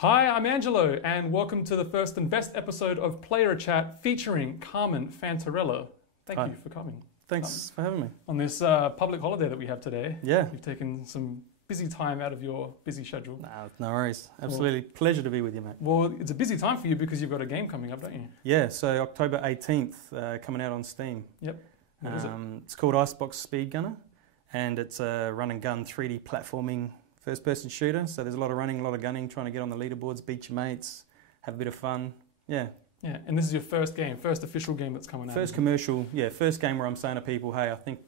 Hi, I'm Angelo, and welcome to the first and best episode of Player Chat featuring Carmine Fantarella. Thank you for coming. Thanks for having me. On this public holiday that we have today. Yeah. You've taken some busy time out of your busy schedule. No worries. Absolutely. Pleasure to be with you, mate. Well, it's a busy time for you because you've got a game coming up, don't you? Yeah, so October 18th, coming out on Steam. Yep. What is it? It's called ICEBOX Speedgunner, and it's a run and gun 3D platforming first-person shooter. So there's a lot of running, a lot of gunning, trying to get on the leaderboards, beat your mates, have a bit of fun. Yeah. Yeah, and this is your first game, first official game that's coming out. First commercial, yeah, first game where I'm saying to people, hey, I think,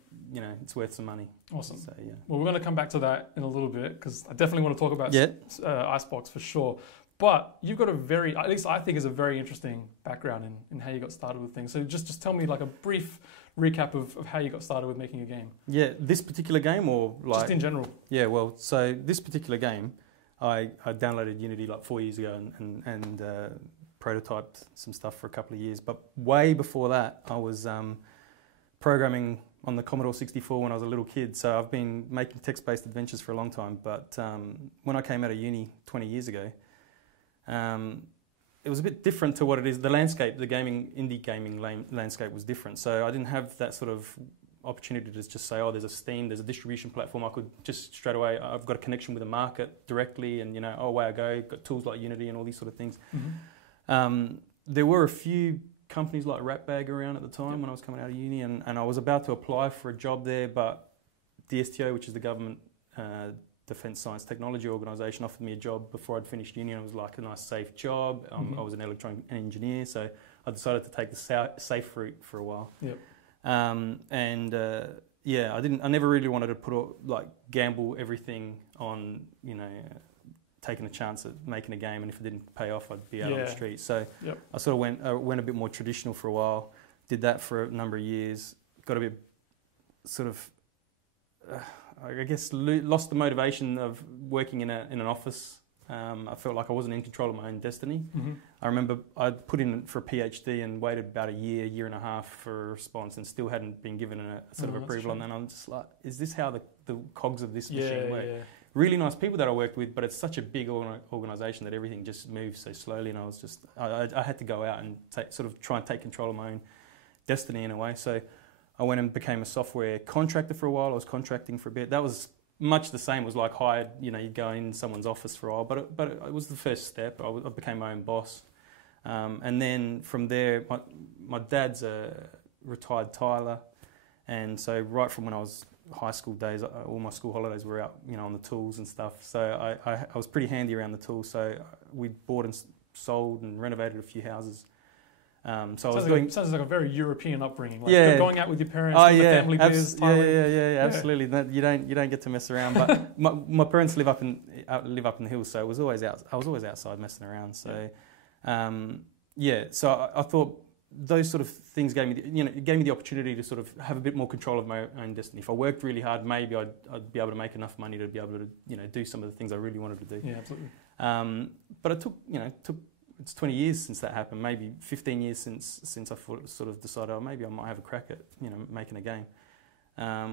it's worth some money. Awesome. So, yeah. Well, we're going to come back to that in a little bit because I definitely want to talk about ICEBOX for sure. But you've got at least I think is a very interesting background in how you got started with things. So just tell me like a brief recap of how you got started with making a game. Yeah, this particular game or like... Just in general. Yeah, well, so this particular game, I downloaded Unity like 4 years ago and prototyped some stuff for a couple of years. But way before that, I was programming on the Commodore 64 when I was a little kid. So I've been making text-based adventures for a long time. But when I came out of uni 20 years ago, it was a bit different to what it is. The landscape, the indie gaming landscape was different. So I didn't have that sort of opportunity to just say, oh, there's a Steam, there's a distribution platform. I could just straight away, I've got a connection with the market directly and, away I go. Got tools like Unity and all these sort of things. Mm-hmm. There were a few companies like Ratbag around at the time when I was coming out of uni, and I was about to apply for a job there, but DSTO, which is the government Defence Science Technology Organisation, offered me a job before I'd finished uni, and it was like a nice safe job. I was an electronic engineer, so I decided to take the safe route for a while. Yep. I never really wanted to gamble everything on, taking a chance at making a game, and if it didn't pay off, I'd be out on the street. So I sort of went a bit more traditional for a while, did that for a number of years, got a bit sort of... I guess lost the motivation of working in an office. I felt like I wasn't in control of my own destiny. Mm-hmm. I remember I put in for a PhD and waited about a year and a half for a response, and still hadn't been given a sort of approval. And then I'm just like, is this how the cogs of this machine work? Yeah. Really nice people that I worked with, but it's such a big organisation that everything just moves so slowly. And I was just, I had to go out and try and take control of my own destiny in a way. So I went and became a software contractor for a while. I was contracting for a bit. That was much the same. It was like hired, you'd go in someone's office for a while, but it was the first step. I became my own boss. And then from there, my dad's a retired tiler. And so right from when I was high school days, all my school holidays were out, on the tools and stuff. So I was pretty handy around the tools. So we bought and sold and renovated a few houses. Sounds like a very European upbringing. Going out with your parents, the family beers. Absolutely. You don't get to mess around. But my parents live up in the hills, so I was always outside messing around. So so I thought those sort of things gave me the opportunity to sort of have a bit more control of my own destiny. If I worked really hard, maybe I'd be able to make enough money to be able to do some of the things I really wanted to do. Yeah, absolutely. But it took. It's 20 years since that happened, maybe 15 years since I sort of decided, maybe I might have a crack at, making a game.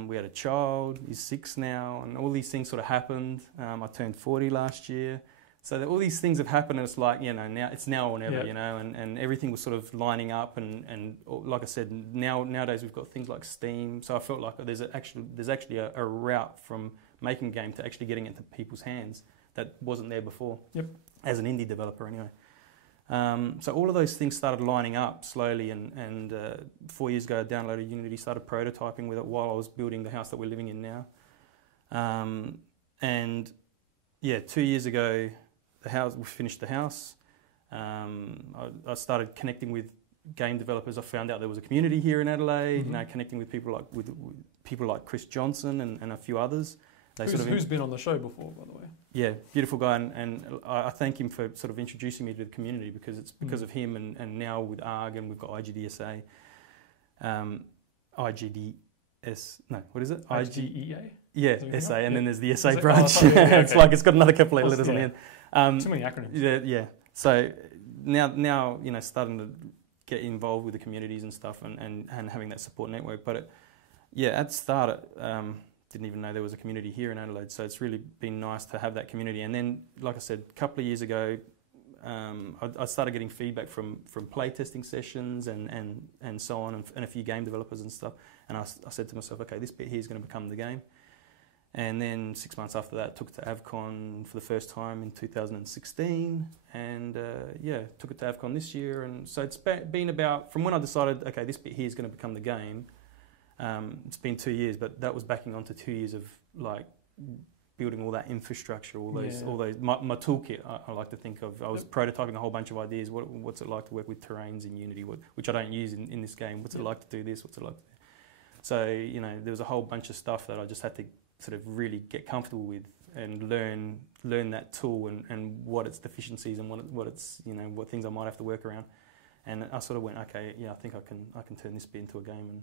We had a child, he's 6 now, and all these things sort of happened. I turned 40 last year. So all these things have happened, and it's like, now it's now or never, and everything was sort of lining up, and like I said, nowadays we've got things like Steam, so I felt like there's actually a route from making a game to actually getting it into people's hands that wasn't there before, as an indie developer anyway. So all of those things started lining up slowly, and 4 years ago I downloaded Unity, started prototyping with it while I was building the house that we're living in now. 2 years ago we finished the house. I started connecting with game developers. I found out there was a community here in Adelaide, connecting with people like Chris Johnson and a few others. Who's been on the show before, by the way? Yeah, beautiful guy, and I thank him for sort of introducing me to the community, because it's because of him, and now with ARG, and we've got IGDSA, what is it? IGEA? Yeah, SA, and then there's the SA branch. It's like it's got another couple of letters on the end. Too many acronyms. Yeah. So now starting to get involved with the communities and stuff, and having that support network. But at the start, didn't even know there was a community here in Adelaide. So it's really been nice to have that community. And then, like I said, a couple of years ago, I started getting feedback from playtesting sessions and so on, and a few game developers and stuff. And I said to myself, okay, this bit here is going to become the game. And then 6 months after that, took it to AvCon for the first time in 2016, and took it to AvCon this year. And so it's been about, from when I decided, okay, this bit here is going to become the game. It's been 2 years, but that was backing onto 2 years of like building all that infrastructure, all those my toolkit. I like to think of. I was prototyping a whole bunch of ideas. What's it like to work with terrains in Unity, which I don't use in this game. What's it like to do this? What's it like to do? So there was a whole bunch of stuff that I just had to sort of really get comfortable with and learn that tool and what its deficiencies and what its what things I might have to work around. And I sort of went, okay, yeah, I think I can turn this bit into a game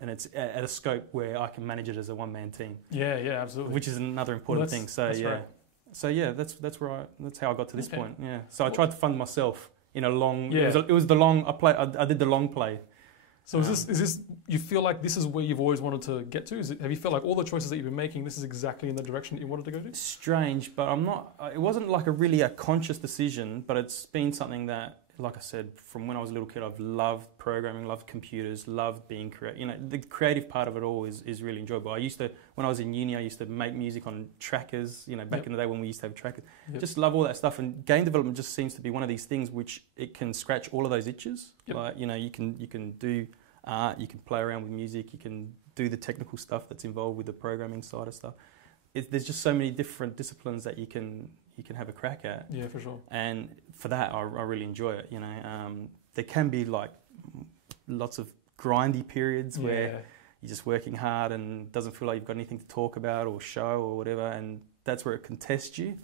and it's at a scope where I can manage it as a one-man team. Yeah, absolutely. Which is another important thing. So yeah, right. So yeah, that's how I got to this point. Yeah. So I tried to fund myself in a long. Yeah. It was the long. I did the long play. So is this? You feel like this is where you've always wanted to get to? Have you felt like all the choices that you've been making, this is exactly in the direction that you wanted to go to? Strange, but I'm not. It wasn't like a conscious decision, but it's been something that, like I said, from when I was a little kid, I've loved programming, loved computers, loved being creative. The creative part of it all is really enjoyable. When I was in uni, I used to make music on trackers, back in the day when we used to have trackers. Just love all that stuff. And game development just seems to be one of these things which it can scratch all of those itches. Like, you can do art, you can play around with music, you can do the technical stuff that's involved with the programming side of stuff. There's just so many different disciplines that you can have a crack at. Yeah, for sure. And for that, I really enjoy it. There can be like lots of grindy periods where you're just working hard and doesn't feel like you've got anything to talk about or show or whatever, and that's where it can test you.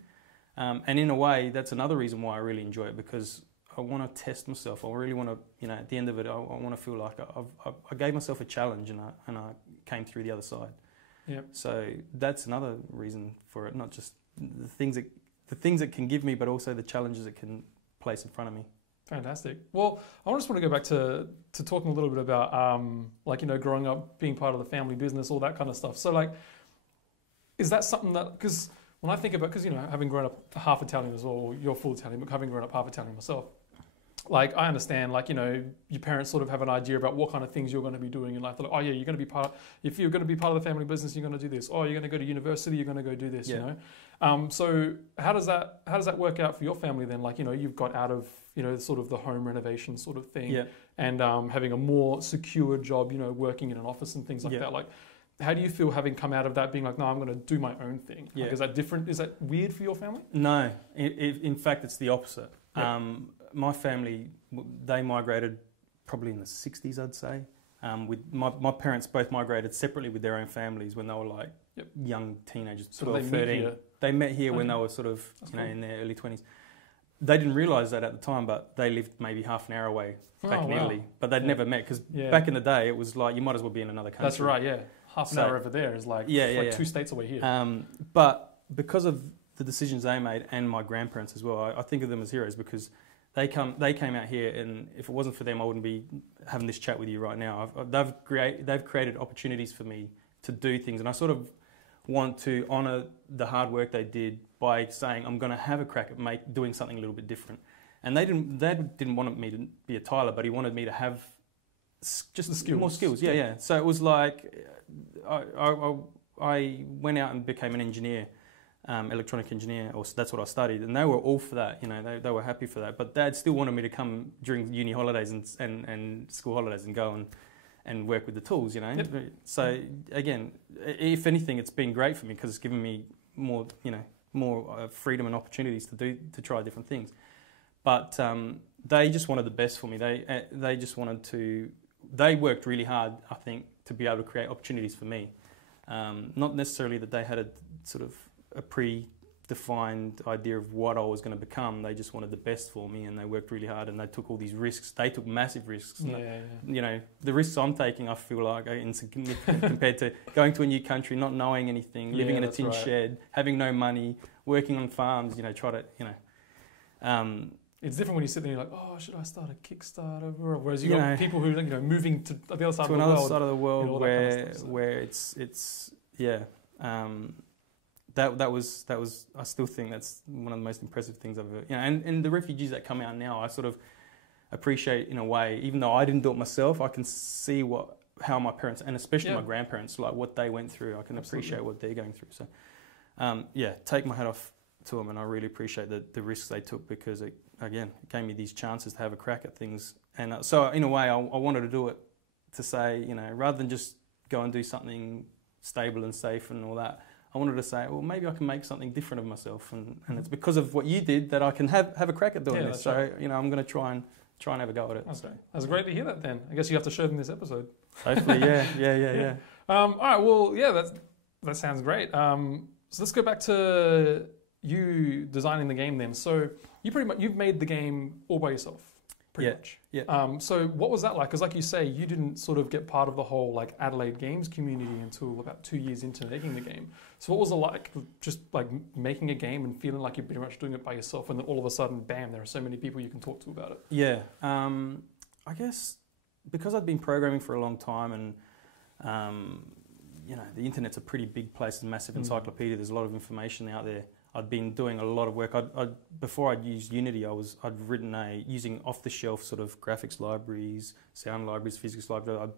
And in a way, that's another reason why I really enjoy it, because I want to test myself. I really want to, at the end of it, I want to feel like I gave myself a challenge and I came through the other side. Yep. So that's another reason for it, not just the things it can give me, but also the challenges it can place in front of me. Fantastic. Well, I just want to go back to talking a little bit about growing up, being part of the family business, all that kind of stuff. So is that something that, because when I think about, having grown up half Italian as well, you're full Italian, but having grown up half Italian myself, I understand, your parents sort of have an idea about what kind of things you're going to be doing in life. They're like, oh yeah, you're going to be if you're going to be part of the family business, you're going to do this. Oh, you're going to go to university, you're going to go do this, So how does that work out for your family then? You've got out of, sort of the home renovation sort of thing and having a more secure job, working in an office and things like that. How do you feel having come out of that, being like, no, I'm going to do my own thing? Is that different? Is that weird for your family? No, in fact, it's the opposite. My family, they migrated probably in the 60s, I'd say. With my parents both migrated separately with their own families when they were young teenagers, 12, 13. They met here when they were sort of in their early 20s. They didn't realise that at the time, but they lived maybe half an hour away back in Italy. But they'd never met, because back in the day it was like you might as well be in another country. That's right, yeah. Half an hour over there is like 2 states away here. But because of the decisions they made, and my grandparents as well, I think of them as heroes, because they came out here, and if it wasn't for them, I wouldn't be having this chat with you right now. They've created opportunities for me to do things, and I sort of want to honour the hard work they did by saying I'm going to have a crack at doing something a little bit different. And they didn't want me to be a tiler, but he wanted me to have just the skills. More skills. Yeah. So it was like I went out and became an engineer. Electronic engineer, or that's what I studied, and they were all for that. They were happy for that. But Dad still wanted me to come during uni holidays and school holidays and go and work with the tools. Yep. So again, if anything, it's been great for me, because it's given me more freedom and opportunities to try different things. But they just wanted the best for me. They just wanted to. They worked really hard, I think, to be able to create opportunities for me. Not necessarily that they had a sort of a predefined idea of what I was going to become. They just wanted the best for me, and they worked really hard, and they took all these risks. They took massive risks. The risks I'm taking, I feel like, are insignificant compared to going to a new country, not knowing anything, living in a tin shed, having no money, working on farms. It's different when you sit there and you're like, oh, should I start a Kickstarter? Whereas you got people who moving to the other side of the world. To another side of the world where it's yeah. That was I still think that's one of the most impressive things I've ever, and the refugees that come out now, I sort of appreciate in a way, even though I didn't do it myself, I can see how my parents, and especially my grandparents, like what they went through. I can appreciate what they're going through. So take my hat off to them, and I really appreciate the risks they took, because it gave me these chances to have a crack at things. And so in a way, I wanted to do it to say, rather than just go and do something stable and safe and all that, I wanted to say, well, maybe I can make something different of myself, and it's because of what you did that I can have a crack at doing this. So right. I'm going to try and have a go at it. Okay. That's great to hear that. Then I guess you have to show them this episode. Hopefully, yeah. All right. Well, yeah, that sounds great. So let's go back to you designing the game then. So you've made the game all by yourself. Pretty much. Yeah. So what was that like? Because like you say, you didn't sort of get part of the whole like Adelaide games community until about 2 years into making the game. So what was it like, just like making a game and feeling like you're pretty much doing it by yourself, and then all of a sudden, bam, there are so many people you can talk to about it? Yeah. I guess because I'd been programming for a long time, and the internet's a pretty big place, a massive encyclopedia. There's a lot of information out there. I'd been doing a lot of work. Before I'd used Unity, I'd written using off-the-shelf sort of graphics libraries, sound libraries, physics libraries.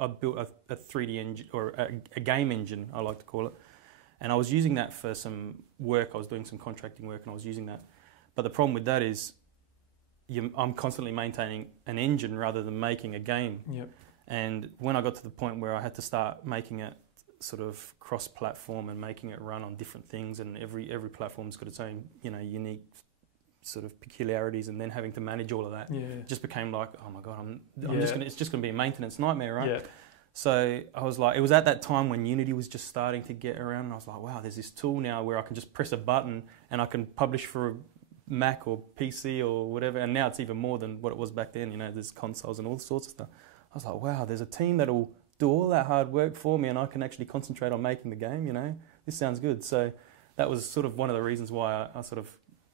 I built a 3D engine, or a game engine, I like to call it. And I was using that for some work. I was doing some contracting work, and I was using that. But the problem with that is I'm constantly maintaining an engine rather than making a game. Yep. And when I got to the point where I had to start making it sort of cross-platform and making it run on different things, and every platform's got its own unique sort of peculiarities, and then having to manage all of that just became like, oh my god, it's just gonna be a maintenance nightmare, right? Yeah. So I was like, it was at that time when Unity was just starting to get around, and I was like, wow, there's this tool now where I can just press a button and I can publish for a Mac or PC or whatever, and now it's even more than what it was back then. There's consoles and all sorts of stuff. I was like, wow, there's a team that'll do all that hard work for me, and I can actually concentrate on making the game. This sounds good. So that was sort of one of the reasons why I sort of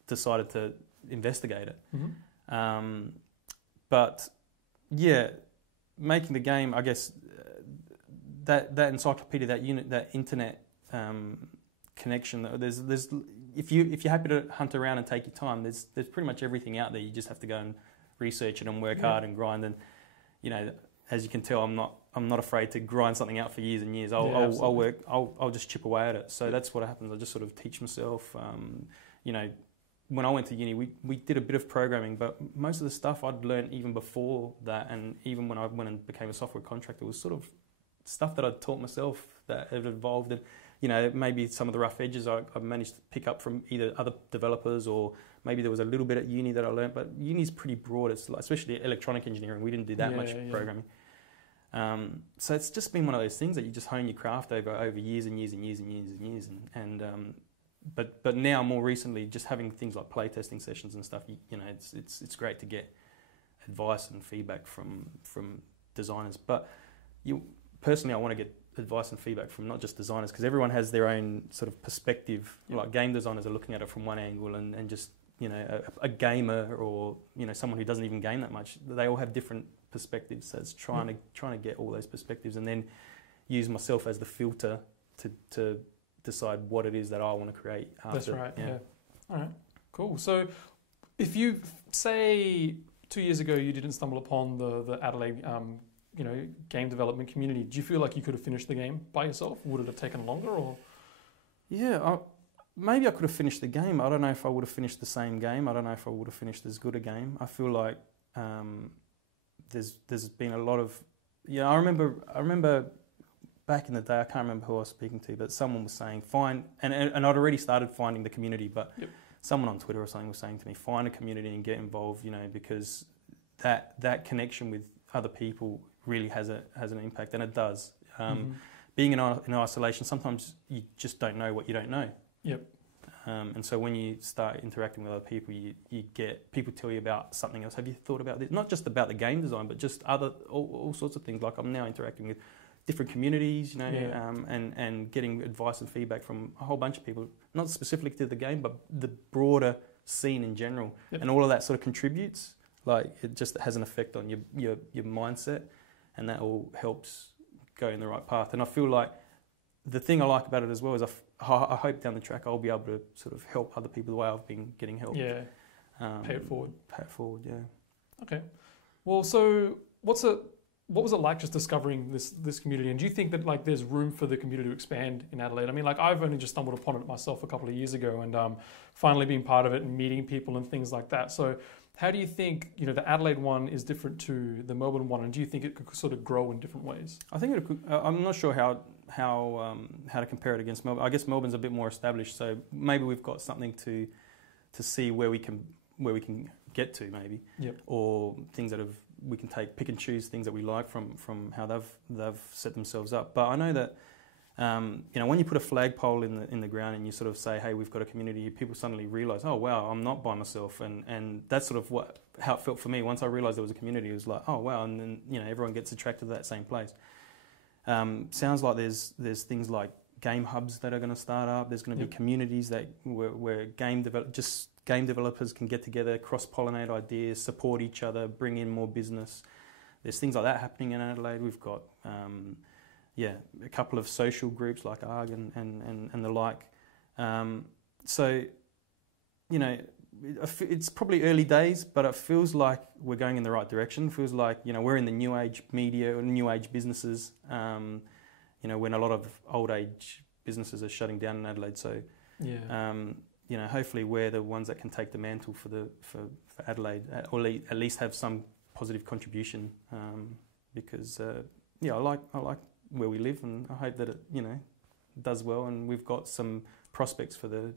decided to investigate it. Mm-hmm. But yeah, making the game, I guess that encyclopedia, that internet connection. There's if you're happy to hunt around and take your time, there's pretty much everything out there. You just have to go and research it and work hard and grind. And as you can tell, I'm not afraid to grind something out for years and years. I'll just chip away at it. So that's what happens. I just sort of teach myself. When I went to uni, we did a bit of programming, but most of the stuff I'd learned even before that, and even when I went and became a software contractor, was sort of stuff that I'd taught myself that had evolved. And maybe some of the rough edges I managed to pick up from either other developers, or maybe there was a little bit at uni that I learned. But uni's pretty broad. It's like, especially electronic engineering, we didn't do that much programming. So it's just been one of those things that you just hone your craft over years and years and years and years and years. But now more recently, just having things like playtesting sessions and stuff, it's great to get advice and feedback from designers. But personally, I want to get advice and feedback from not just designers, because everyone has their own sort of perspective. Yep. Like game designers are looking at it from one angle, and just a gamer, or someone who doesn't even game that much, they all have different perspectives. So it's trying to get all those perspectives, and then use myself as the filter to decide what it is that I want to create after. That's right. Yeah. All right. Cool. So if you say 2 years ago you didn't stumble upon the Adelaide game development community, do you feel like you could have finished the game by yourself? Would it have taken longer, or? Yeah, maybe I could have finished the game. I don't know if I would have finished the same game. I don't know if I would have finished as good a game. I feel like there's been a lot of I remember back in the day, I can't remember who I was speaking to, but someone was saying and I'd already started finding the community, but someone on Twitter or something was saying to me, find a community and get involved, because that connection with other people really has an impact, and it does. Being in isolation, sometimes you just don't know what you don't know. Yep. And so when you start interacting with other people, you get people tell you about something else. Have you thought about this? Not just about the game design, but just all sorts of things. Like I'm now interacting with different communities, and getting advice and feedback from a whole bunch of people, not specifically to the game, but the broader scene in general. Yep. And all of that sort of contributes. Like it just has an effect on your mindset, and that all helps go in the right path. And I feel like the thing I like about it as well is I hope down the track I'll be able to sort of help other people the way I've been getting help. Yeah. Pay it forward. Pay it forward, yeah. Okay. Well, so what was it like just discovering this community? And do you think that like there's room for the community to expand in Adelaide? I mean, like I've only just stumbled upon it myself a couple of years ago, and finally being part of it and meeting people and things like that. So how do you think, the Adelaide one is different to the Melbourne one, and do you think it could sort of grow in different ways? I think it could. I'm not sure how to compare it against Melbourne. I guess Melbourne's a bit more established, so maybe we've got something to see where we can get to, maybe. Yep. Or things that we can pick and choose things that we like from how they've set themselves up. But I know that when you put a flagpole in the ground and you sort of say, hey, we've got a community, people suddenly realise, oh wow, I'm not by myself, and that's sort of how it felt for me. Once I realised there was a community, it was like, oh wow, and then everyone gets attracted to that same place. Sounds like there's things like game hubs that are going to start up. There's going to be communities where game developers can get together, cross-pollinate ideas, support each other, bring in more business. There's things like that happening in Adelaide. We've got a couple of social groups like ARG and the like. It's probably early days, but it feels like we're going in the right direction. It feels like we're in the new age media or new age businesses. When a lot of old age businesses are shutting down in Adelaide. So hopefully we're the ones that can take the mantle for Adelaide, or at least have some positive contribution. Because I like where we live, and I hope that it does well, and we've got some prospects for the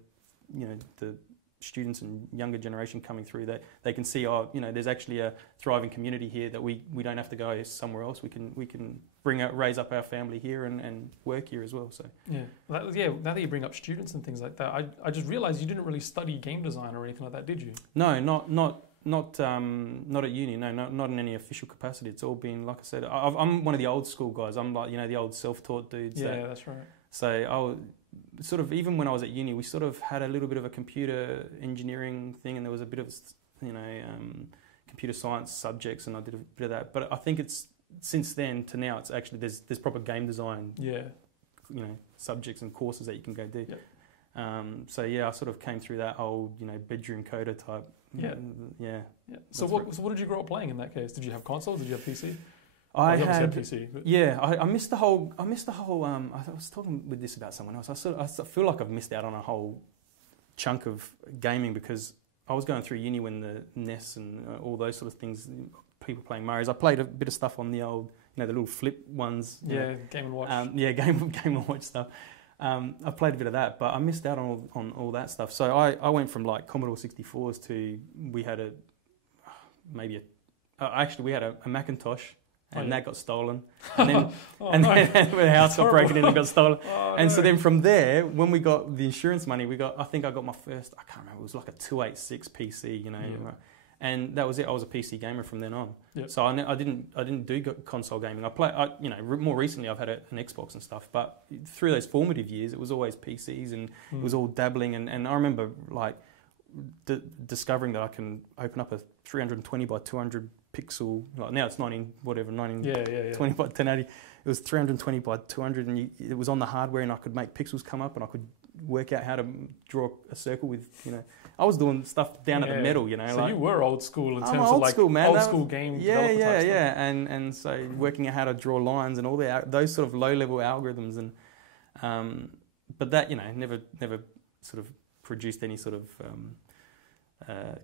students and younger generation coming through, that they can see, there's actually a thriving community here, that we don't have to go somewhere else. We can raise up our family here and work here as well. So now that you bring up students and things like that, I just realised you didn't really study game design or anything like that, did you? No, not at uni. No, not in any official capacity. It's all been, like I said, I'm one of the old school guys. I'm like the old self-taught dudes. Yeah, that's right. So sort of, even when I was at uni, we sort of had a little bit of a computer engineering thing, and there was a bit of computer science subjects, and I did a bit of that. But I think it's since then to now, it's actually there's proper game design subjects and courses that you can go do. Yep. I sort of came through that old bedroom coder type. Yeah. So what did you grow up playing in that case? Did you have consoles? Did you have PC? I had PC. But I missed the whole. I was talking with this about someone else. I feel like I've missed out on a whole chunk of gaming, because I was going through uni when the NES and all those sort of things, people playing Mario's. I played a bit of stuff on the old, the little flip ones. Yeah, Game & Watch. Game & Watch stuff. I played a bit of that, but I missed out on all that stuff. So I went from like Commodore 64s to, we had we had a Macintosh. And that got stolen, and then the house got broken in and got stolen. So then from there, when we got the insurance money, I think I got my first, I can't remember, it was like a 286 PC, and that was it. I was a PC gamer from then on. Yep. So I didn't do console gaming. More recently I've had an Xbox and stuff, but through those formative years, it was always PCs, and it was all dabbling. And I remember like discovering that I can open up a 320 by 200 pixel, like now it's 20 by 1080. It was 320 by 200, and it was on the hardware, and I could make pixels come up, and I could work out how to draw a circle with, I was doing stuff down at the metal, So you were old school in terms of old like school, man. Old school game. And so working out how to draw lines and all those sort of low level algorithms, and but that never sort of produced any sort of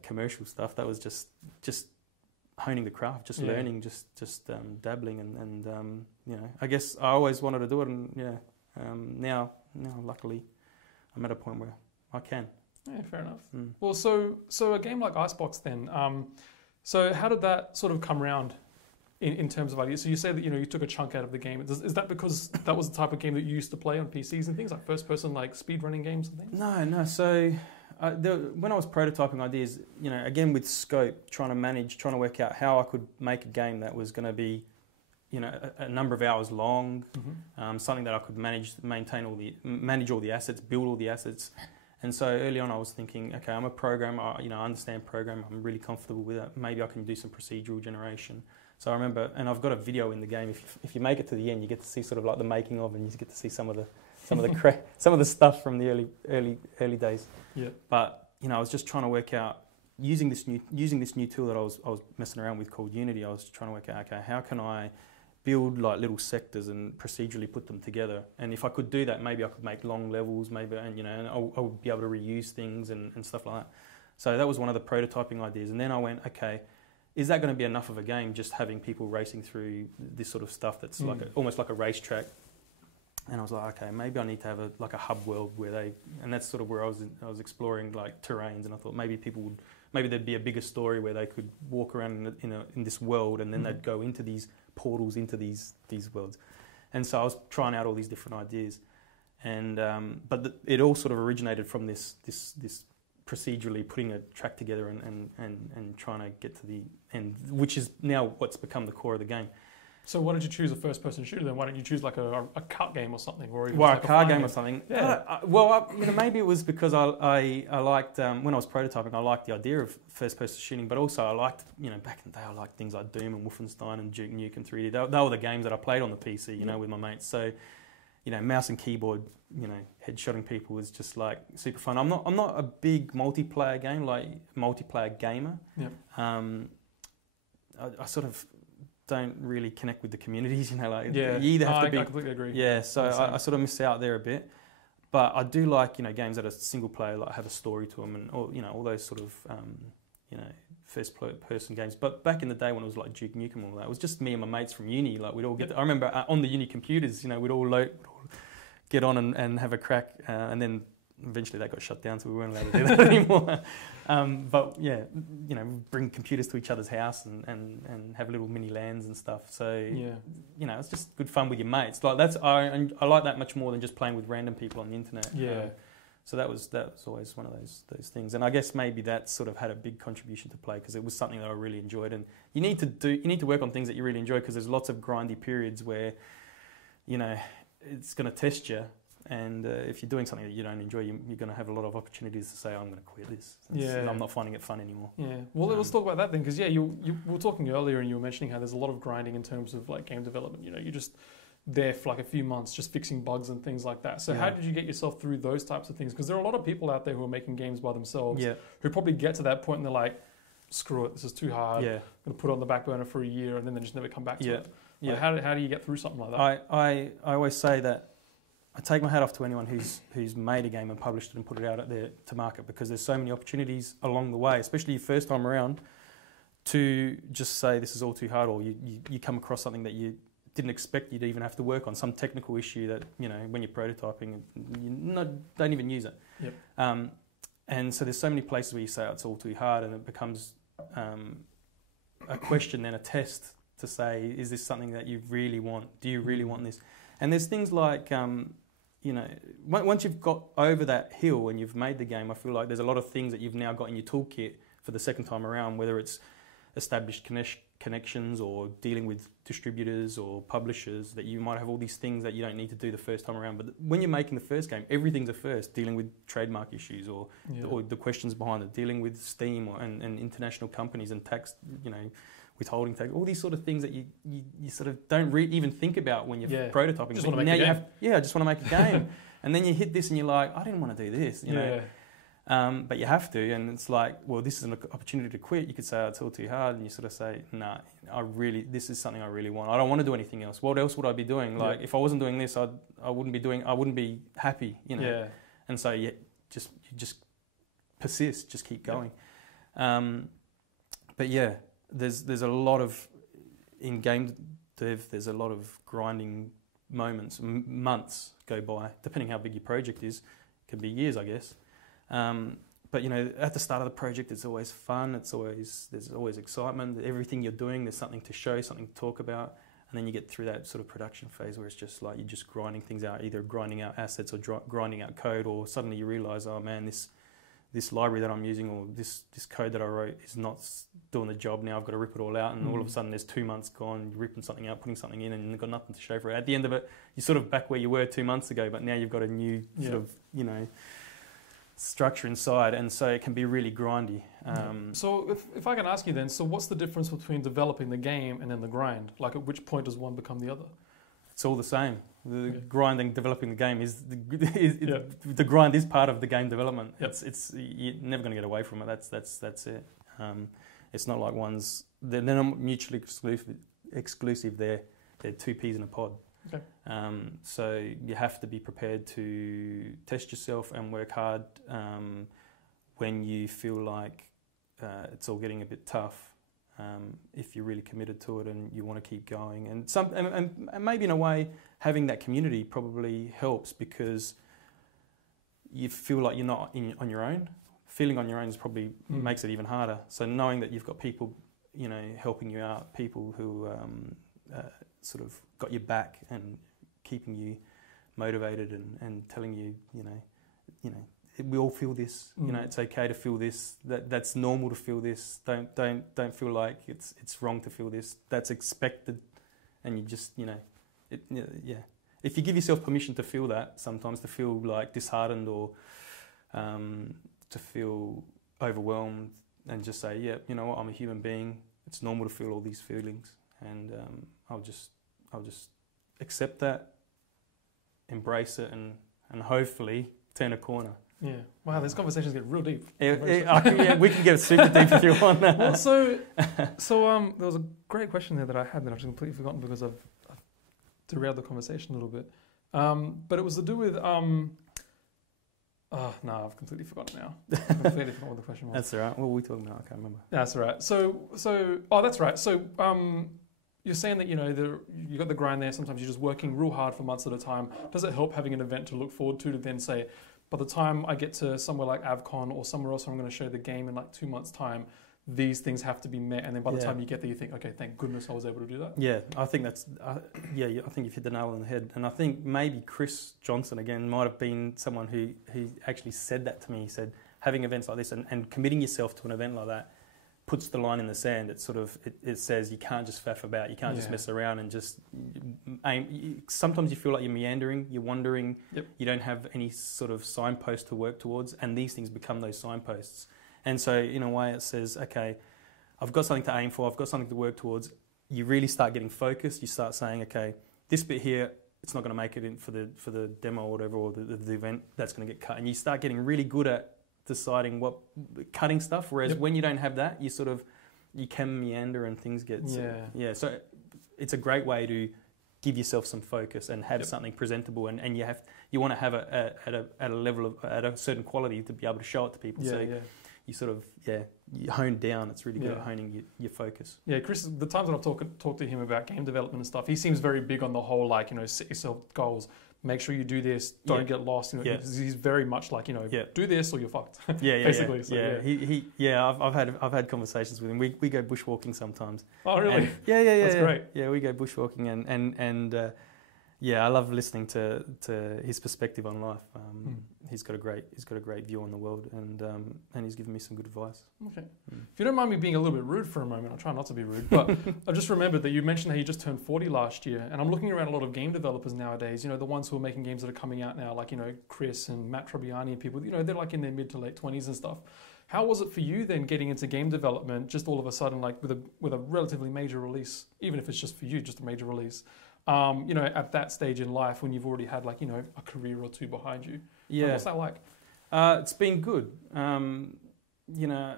commercial stuff. That was just honing the craft, just learning, just dabbling, and I guess I always wanted to do it, and now luckily I'm at a point where I can. Yeah, fair enough. Well, so a game like ICEBOX then, so how did that sort of come around in terms of ideas? So you say that you took a chunk out of the game. Is that because that was the type of game that you used to play on PCs and things, like first person like speedrunning games and things? No. So when I was prototyping ideas, again with scope, trying to work out how I could make a game that was going to be, a number of hours long, something that I could manage all the assets, build all the assets. And so early on I was thinking, okay, I'm a programmer, I understand programming, I'm really comfortable with it. Maybe I can do some procedural generation. So I remember, and I've got a video in the game. If you make it to the end, you get to see sort of like the making of, and you get to see some of the stuff from the early days. Yeah. But I was just trying to work out using this new tool that I was messing around with called Unity. I was trying to work out, okay, how can I build like little sectors and procedurally put them together? And if I could do that, maybe I could make long levels, maybe, and I would be able to reuse things and stuff like that. So that was one of the prototyping ideas. And then I went, okay, is that going to be enough of a game, just having people racing through this sort of stuff that's like almost like a racetrack? And I was like, okay, maybe I need to have a hub world where and that's sort of where I was exploring like terrains, and I thought maybe there'd be a bigger story where they could walk around in this world, and then they'd go into these portals into these worlds. And so I was trying out all these different ideas, and but it all sort of originated from this procedurally putting a track together and trying to get to the end, which is now what's become the core of the game. So why did you choose a first-person shooter then? Why don't you choose like a kart game or something? Or even a car game or something. Yeah. Maybe it was because I liked, when I was prototyping, I liked the idea of first-person shooting, but also I liked, back in the day, I liked things like Doom and Wolfenstein and Duke Nukem 3D. They were the games that I played on the PC, with my mates. So, mouse and keyboard, headshotting people was just like super fun. I'm not a big multiplayer gamer. Yeah. I sort of don't really connect with the communities, you Yeah, you either have to be. I completely agree. Yeah, so I sort of miss out there a bit, but I do like games that are single player, like have a story to them, and all those sort of first person games. But back in the day when it was like Duke Nukem and all that, it was just me and my mates from uni. Like we'd all get. I remember on the uni computers, we'd all get on and have a crack, and then eventually that got shut down, so we weren't allowed to do that anymore. But yeah, bring computers to each other's house and have little mini LANs and stuff. So yeah, it's just good fun with your mates. Like I like that much more than just playing with random people on the internet. Yeah. So that was always one of those things, and I guess maybe that sort of had a big contribution to play because it was something that I really enjoyed. And you need to work on things that you really enjoy, because there's lots of grindy periods where it's going to test you. And if you're doing something that you don't enjoy, you're going to have a lot of opportunities to say, I'm going to quit this. I'm not finding it fun anymore. Yeah. Well, let's talk about that then, because you were talking earlier and you were mentioning how there's a lot of grinding in terms of like game development. You're just there for like a few months just fixing bugs and things like that. So how did you get yourself through those types of things? Because there are a lot of people out there who are making games by themselves who probably get to that point and they're like, screw it, this is too hard. I'm going to put it on the back burner for a year and then they just never come back to it. Like, how do you get through something like that? I always say that I take my hat off to anyone who's made a game and published it and put it out there to market, because there's so many opportunities along the way, especially your first time around, to just say this is all too hard, or you come across something that you didn't expect you'd even have to work on, some technical issue that, when you're prototyping, don't even use it. Yep. And so there's so many places where you say, oh, it's all too hard, and it becomes a question, then a test to say, is this something that you really want? Do you really want this? And there's things like, once you've got over that hill and you've made the game, I feel like there's a lot of things that you've now got in your toolkit for the second time around, whether it's established connections or dealing with distributors or publishers, that you might have all these things that you don't need to do the first time around. But when you're making the first game, everything's a first, dealing with trademark issues or the questions behind it, dealing with Steam and international companies and tax, withholding tax, all these sort of things that you sort of don't even think about when you're prototyping. Just want to make a game. I just want to make a game. And then you hit this and you're like, I didn't want to do this, you know. But you have to, and it's like, well, this is an opportunity to quit. You could say, oh, it's all too hard, and you sort of say, nah, this is something I really want. I don't want to do anything else. What else would I be doing? Like, if I wasn't doing this, I wouldn't be happy, you know. Yeah. And so you just persist, just keep going. But yeah, there's a lot of, in game dev, there's a lot of grinding moments, months go by, depending how big your project is. It can be years, I guess. But you know, at the start of the project, it's always fun. There's always excitement. Everything you're doing, there's something to show, something to talk about. And then you get through that sort of production phase where it's just like you're just grinding things out, either grinding out assets or grinding out code, or suddenly you realise, oh man, this library that I'm using or this code that I wrote is not doing the job now. I've got to rip it all out, and all of a sudden there's 2 months gone. You're ripping something out, putting something in, and you've got nothing to show for it. At the end of it, you're sort of back where you were 2 months ago, but now you've got a new sort of, you know, structure inside, and so it can be really grindy. So if I can ask you then, so what's the difference between developing the game and then the grind? Like, at which point does one become the other? It's all the same. The grinding, developing the game the grind is part of the game development. Yep. It's you're never going to get away from it. That's it. It's not like they're not mutually exclusive. They're two peas in a pod. Okay. So you have to be prepared to test yourself and work hard when you feel like it's all getting a bit tough. If you're really committed to it and you want to keep going, and maybe in a way having that community probably helps, because you feel like you're not on your own. Feeling on your own is probably makes it even harder. So knowing that you've got people, helping you out, people who sort of got your back and keeping you motivated and telling you, we all feel this. It's okay to feel this. That's normal to feel this. Don't feel like it's wrong to feel this. That's expected, and you just If you give yourself permission to feel that, sometimes to feel like disheartened or to feel overwhelmed, and just say, yeah, you know what, I'm a human being. It's normal to feel all these feelings, and I'll just accept that, embrace it, and hopefully turn a corner. Yeah. Wow, these conversations get real deep. We can get super deep if you want. Well, so there was a great question there that I had that I've just completely forgotten because I've derailed the conversation a little bit. But it was to do with no, I've completely forgotten now. I've completely forgotten what the question was. That's all right. What were we talking about? I can't remember. That's all right. That's right. So you're saying that you got the grind there. Sometimes you're just working real hard for months at a time. Does it help having an event to look forward to then say, by the time I get to somewhere like AvCon or somewhere else where I'm going to show the game in like 2 months' time, these things have to be met, and then by the time you get there, you think, okay, thank goodness I was able to do that. Yeah, I think that's I think you've hit the nail on the head, and I think maybe Chris Johnson again might have been someone who actually said that to me. He said having events like this and committing yourself to an event like that puts the line in the sand. It sort of it says you can't just faff about, you can't just mess around and just aim. Sometimes you feel like you're meandering, you're wandering, you don't have any sort of signpost to work towards, and these things become those signposts. And so in a way it says, okay, I've got something to aim for, I've got something to work towards. You really start getting focused. You start saying, okay, this bit here, it's not going to make it in for the demo or whatever, or the event, that's going to get cut. And you start getting really good at deciding cutting stuff. Whereas when you don't have that, you can meander and things get So it's a great way to give yourself some focus and have something presentable, and you want to have at a level of at a certain quality to be able to show it to people. You sort of you hone down. It's really good at honing your focus. Yeah, Chris, the times that I've talked to him about game development and stuff, he seems very big on the whole set yourself goals, make sure you do this, don't get lost. He's very much like do this or you're fucked. Basically. I've had conversations with him. We go bushwalking sometimes. Oh really? That's great. Yeah, we go bushwalking and I love listening to his perspective on life. He's got a great view on the world, and he's given me some good advice. Okay. If you don't mind me being a little bit rude for a moment, I'll try not to be rude, but I just remembered that you mentioned how you just turned 40 last year, and I'm looking around a lot of game developers nowadays, the ones who are making games that are coming out now, like, Chris and Matt Tribbiani and people, they're like in their mid to late 20s and stuff. How was it for you then getting into game development, just all of a sudden, like with a relatively major release, even if it's just for you, just a major release? At that stage in life when you've already had a career or two behind you. What's that like? It's been good. In a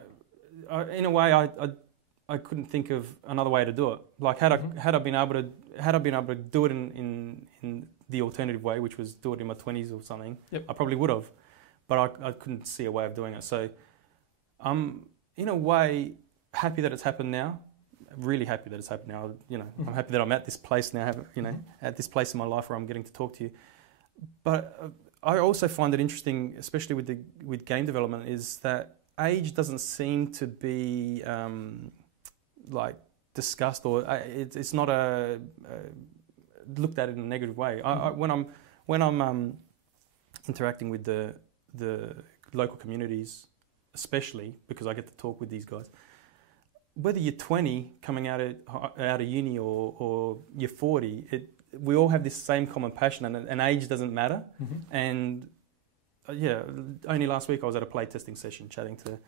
way, I couldn't think of another way to do it. Like had I been able to do it in the alternative way, which was do it in my 20s or something, I probably would have. But I couldn't see a way of doing it. So I'm in a way happy that it's happened now. Really happy that it's happened now. I'm happy that I'm at this place now. At this place in my life where I'm getting to talk to you. But I also find it interesting, especially with game development, is that age doesn't seem to be discussed, or it's not looked at in a negative way. When I'm interacting with the local communities, especially because I get to talk with these guys. Whether you're 20 coming out of uni or you're 40, we all have this same common passion, and age doesn't matter. And yeah, only last week I was at a playtesting session chatting to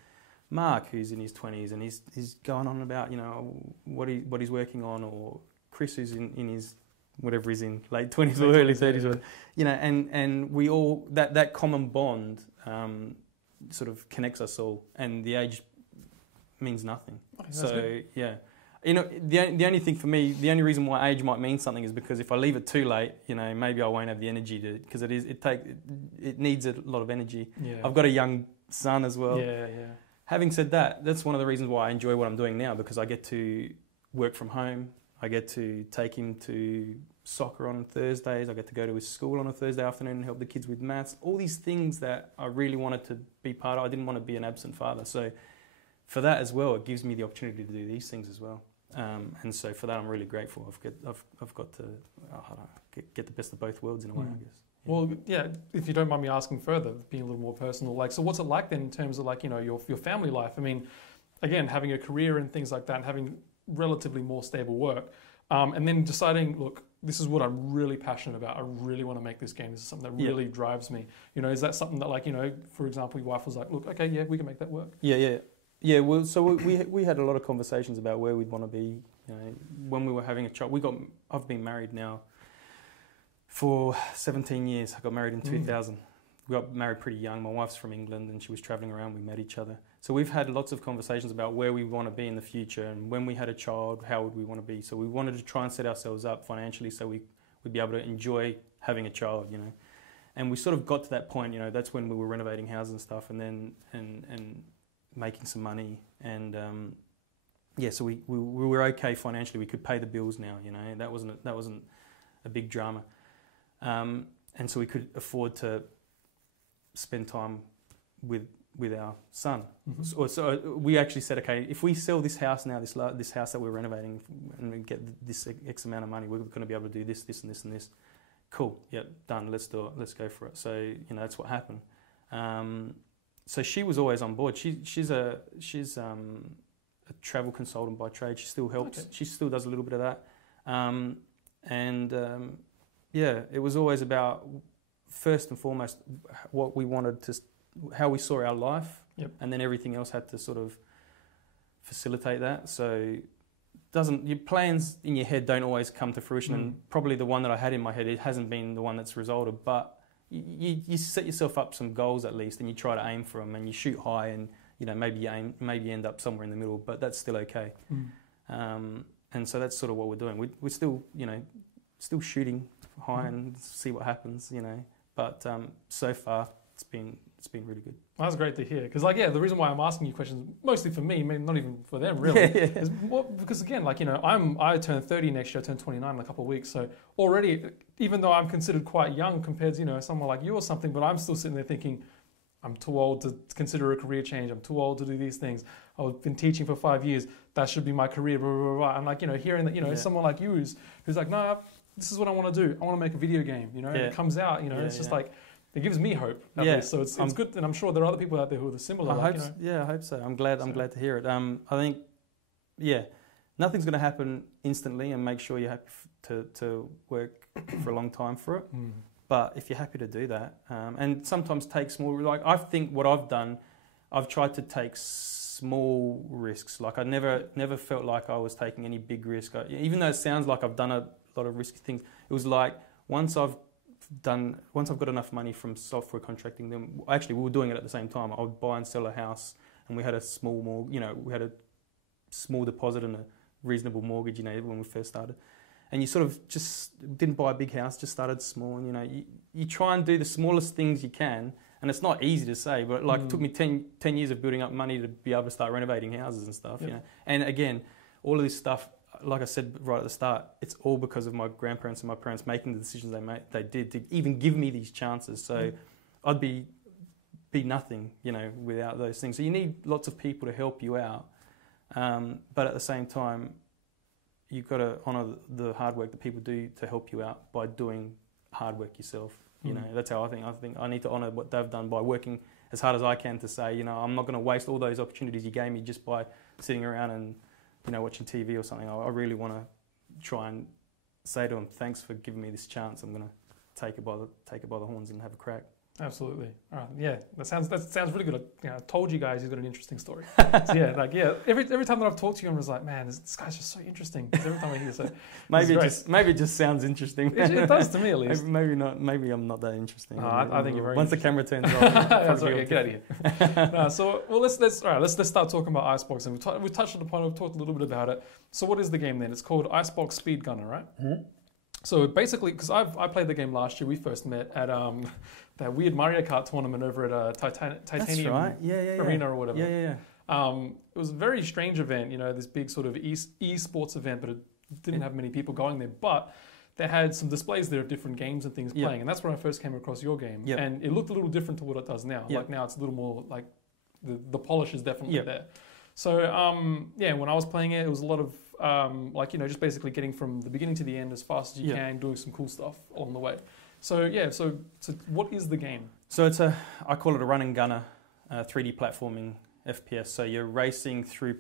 Mark, who's in his 20s, and he's going on about, you know, what he's working on, or Chris, who's in his whatever he's in, late 20s or early 30s, yeah. You know, and we all, that common bond sort of connects us all, and the age means nothing. So yeah, you know, the only thing for me, the only reason why age might mean something is because if I leave it too late, you know, maybe I won't have the energy to, because it needs a lot of energy. Yeah. I've got a young son as well. Yeah, yeah. Having said that, that's one of the reasons why I enjoy what I'm doing now, because I get to work from home. I get to take him to soccer on Thursdays. I get to go to his school on a Thursday afternoon and help the kids with maths. All these things that I really wanted to be part of. I didn't want to be an absent father. So for that as well, it gives me the opportunity to do these things as well. And so for that, I'm really grateful. I've got to get the best of both worlds in a way, I guess. Yeah. Well, yeah, if you don't mind me asking further, being a little more personal, like, so what's it like then in terms of, like, you know, your family life? I mean, again, having a career and things like that, and having relatively more stable work, and then deciding, look, this is what I'm really passionate about. I really want to make this game. This is something that really drives me. You know, is that something that, like, you know, for example, your wife was like, look, okay, yeah, we can make that work. Yeah. Well, so we had a lot of conversations about where we'd want to be. You know, when we were having a child, I've been married now for 17 years. I got married in 2000. We got married pretty young. My wife's from England and she was travelling around. We met each other. So we've had lots of conversations about where we want to be in the future, and when we had a child, how would we want to be. So we wanted to try and set ourselves up financially so we'd be able to enjoy having a child, you know. And we sort of got to that point, you know, that's when we were renovating houses and stuff, and then and making some money. And so we were okay financially. We could pay the bills now, you know. That wasn't a big drama. And so we could afford to spend time with our son. So we actually said, okay, if we sell this house now, this house that we're renovating, and we get this X amount of money, we're going to be able to do this, this, and this, and this. Cool, yep, done. Let's do it. Let's go for it. So, you know, that's what happened. So she was always on board. She's a travel consultant by trade. She still helps. Okay. She still does a little bit of that. Yeah, it was always about, first and foremost, what we wanted to, how we saw our life, and then everything else had to sort of facilitate that. So your plans in your head don't always come to fruition, and probably the one that I had in my head, it hasn't been the one that's resulted, but you set yourself up some goals at least, and you try to aim for them, and you shoot high, and you know, maybe you end up somewhere in the middle, but that's still okay. And so that's sort of what we're doing. We're still, you know, still shooting high and see what happens, you know. But so far, it's been really good. Well, that's great to hear. Because, like, yeah, the reason why I'm asking you questions, mostly for me, not even for them, really, is because, again, like, you know, I turn 30 next year. I turn 29 in a couple of weeks. So already, even though I'm considered quite young compared to, you know, someone like you or something, but I'm still sitting there thinking, I'm too old to consider a career change. I'm too old to do these things. I've been teaching for 5 years. That should be my career, blah, blah, blah, blah. And, like, you know, hearing that, you know, someone like you who's like, no, this is what I want to do. I want to make a video game, you know, and it comes out, you know, it's just like, it gives me hope. At least. So it's good. And I'm sure there are other people out there who are similar. I hope so. I'm glad to hear it. I think, nothing's going to happen instantly, and make sure you're happy to work for a long time for it. But if you're happy to do that, and sometimes take small, like, I think what I've done, I've tried to take small risks. Like, I never felt like I was taking any big risk. Even though it sounds like I've done a lot of risky things, it was like once I've got enough money from software contracting, then actually we were doing it at the same time. I would buy and sell a house, and we had a small deposit and a reasonable mortgage, you know, when we first started. And you sort of just didn't buy a big house, just started small. And, you know, you try and do the smallest things you can. And it's not easy to say, but like it took me 10 years of building up money to be able to start renovating houses and stuff, you know. And again, all of this stuff, like I said right at the start, it's all because of my grandparents and my parents making the decisions they did to even give me these chances. So I'd be nothing, you know, without those things. So you need lots of people to help you out. But at the same time, you've got to honour the hard work that people do to help you out by doing hard work yourself. You know, that's how I think. I think I need to honour what they've done by working as hard as I can to say, you know, I'm not going to waste all those opportunities you gave me just by sitting around and, you know, watching TV or something. I really want to try and say to them, thanks for giving me this chance. I'm going to take it by the horns and have a crack. Absolutely. Yeah, that sounds really good. I told you guys he's got an interesting story. So every time that I've talked to you, I'm just like, man, this guy's just so interesting. Every time I hear so maybe it just sounds interesting. It does to me at least. Maybe not. Maybe I'm not that interesting. No, I think you're very. Once the camera turns off, that's right. Get out of here. Let's start talking about ICEBOX, and we touched upon. We've talked a little bit about it. So what is the game then? It's called ICEBOX Speedgunner, right? Mm-hmm. So basically, because I played the game last year, we first met at that weird Mario Kart tournament over at Titanium Arena or whatever. Yeah. It was a very strange event, this big sort of e-sports event, but it didn't have many people going there. But they had some displays there of different games and things playing, and that's when I first came across your game. Yep. And it looked a little different to what it does now. Yep. Like now it's a little more like the polish is definitely there. So when I was playing it, it was a lot of just basically getting from the beginning to the end as fast as you can, doing some cool stuff along the way. So so what is the game? So I call it a run and gunner, 3D platforming FPS. So you're racing through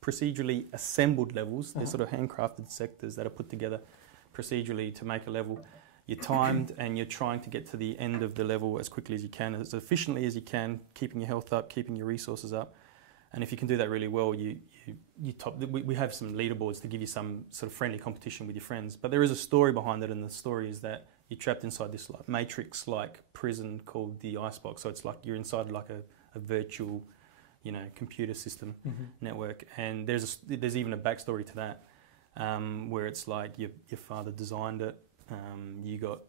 procedurally assembled levels. They're sort of handcrafted sectors that are put together procedurally to make a level. You're timed and you're trying to get to the end of the level as quickly as you can, as efficiently as you can, keeping your health up, keeping your resources up. And if you can do that really well, you top. We have some leaderboards to give you some sort of friendly competition with your friends. But there is a story behind it, and the story is that you're trapped inside this like matrix-like prison called the ICEBOX. So it's like you're inside like a virtual, computer system network. And there's even a backstory to that, where it's like your father designed it. You got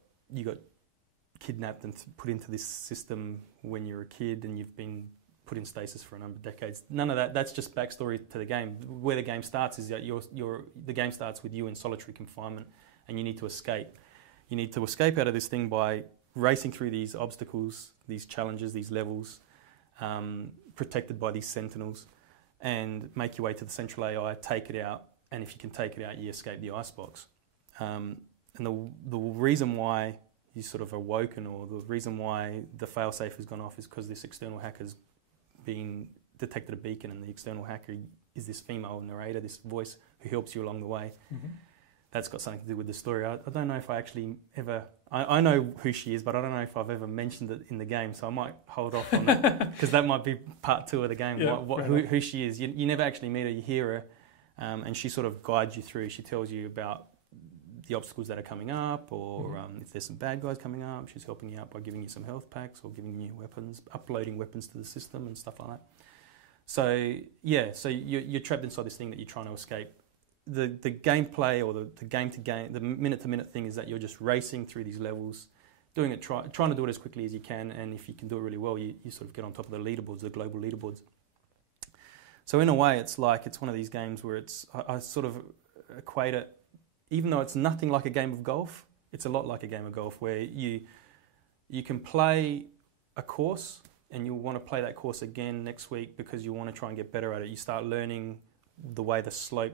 kidnapped and put into this system when you were a kid, and you've been put in stasis for a number of decades. None of that. That's just backstory to the game. Where the game starts is that the game starts with you in solitary confinement, and you need to escape. You need to escape out of this thing by racing through these obstacles, these challenges, these levels, protected by these sentinels, and make your way to the central AI, take it out, and if you can take it out, you escape the ICEBOX. And the reason why you sort of awoken, or the reason why the failsafe has gone off, is because this external hacker's detected a beacon, and the external hacker is this female narrator, this voice who helps you along the way. Mm-hmm. That's got something to do with the story. I don't know if I actually ever... I know who she is, but I don't know if I've ever mentioned it in the game, so I might hold off on it, because that might be part 2 of the game, who she is. You never actually meet her, you hear her, and she sort of guides you through. She tells you about the obstacles that are coming up, or if there's some bad guys coming up, she's helping you out by giving you some health packs or giving you weapons, uploading weapons to the system and stuff like that. So you're trapped inside this thing that you're trying to escape. The gameplay, or the game-to-game, the minute-to-minute thing is that you're just racing through these levels, doing it, trying to do it as quickly as you can, and if you can do it really well, you sort of get on top of the leaderboards, the global leaderboards. So in a way, it's one of these games where I sort of equate it. Even though it's nothing like a game of golf, it's a lot like a game of golf, where you can play a course and you'll want to play that course again next week because you want to try and get better at it. You start learning the way the slope,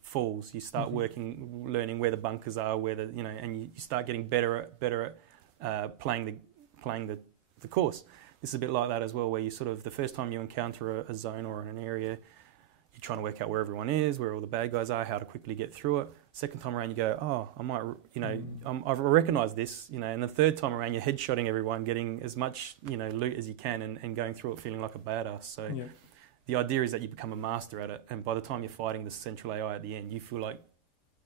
falls. You start learning where the bunkers are, and you start getting better at playing the course. This is a bit like that as well, where you sort of, the first time you encounter a zone or an area, you're trying to work out where everyone is, where all the bad guys are, how to quickly get through it. Second time around, you go, oh, I might, I recognise this, and the third time around, you're headshotting everyone, getting as much, loot as you can, and going through it feeling like a badass. So the idea is that you become a master at it, and by the time you're fighting the central AI at the end, you feel like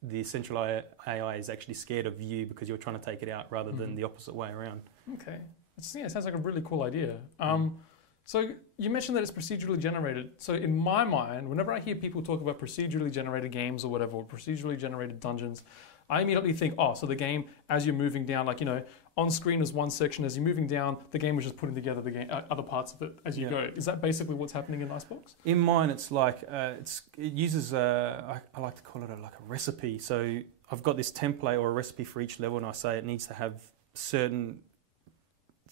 the central AI is actually scared of you because you're trying to take it out rather than the opposite way around. Okay. It sounds like a really cool idea. So you mentioned that it's procedurally generated. So in my mind, whenever I hear people talk about procedurally generated games or whatever, or procedurally generated dungeons, I immediately think, so the game, as you're moving down, on screen is one section, as you're moving down, the game is just putting together the game, other parts of it as you go. Is that basically what's happening in ICEBOX? In mine, it's like, it uses, I like to call it like a recipe. So I've got this template or a recipe for each level, and I say it needs to have certain